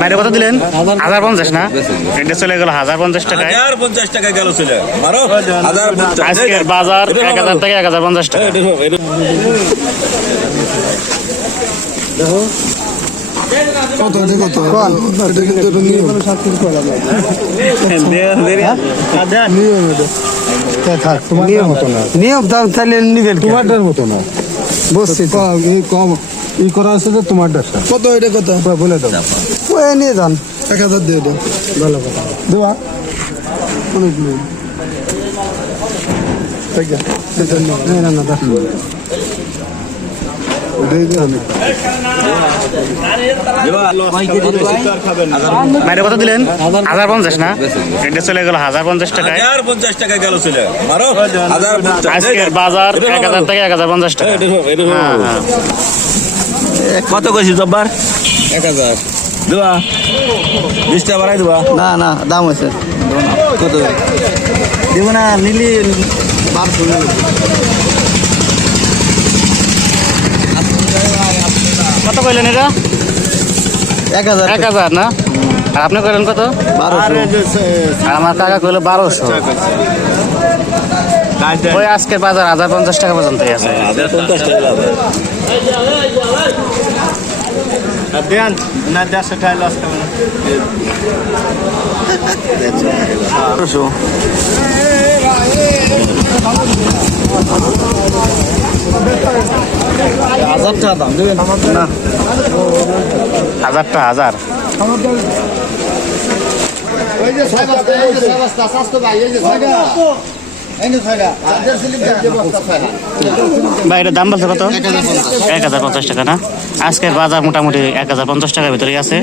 বাইরে কত দিলেন? 1050 না, এটা চলে গেল 1050 টাকায়। 1050 টাকা গেল চলে মারো। আজকের বাজার 1000 থেকে 1050 টাকা। নিয়ম দাম তাহলে নিবেন তোমারটার মতো না, বুঝছি কম ই করা আছে তো তোমারটা কত, এটা কত বলে দাও, ওই নিয়ে যান 1000 দিয়ে দাও, ভালো কথা দেওয়া অনেকগুলো না না বাইরে কত দিলেন? 1050 না, এটা চলে গেল 1050 টাকায়। 1050 টাকা গেল চলে মারো। আজকের বাজার 1000 থেকে 1050 টাকা। কত কইছি জব্বার? 1000 দেবা, 20 টাকা বাড়াই দেবা। না না দাম হয়েছে কত দেবো না, নিলি কত কইলেন এটা? 1000 না, আর আপনি কইলেন কত? 1200। আর আমার কাকা কইলো 1200। ওই আজকের বাজার 1050 টাকা পর্যন্তই আছে। 1050 টাকা দেন না, 100 টাকা লস করবেন না। 1000 টাকা দাম দেবেন না, 1000 টাকা 1000। ওই যে সাবাস্তা স্বাস্থ্য ভাই, এই যে ছাগা এই যে ছাগা আদের সিলিপ যে বস্তা ছাগা ভাই এটার দাম বলছে কত? 1050 টাকা না, আজকের বাজার মোটামুটি 1050 টাকার ভিতরেই আছে।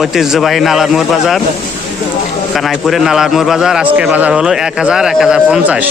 ঐতিহ্যবাহী নালার মোড় বাজার, কানাইপুরের নালার মোড় বাজার, আজকের বাজার হলো 1000 1050।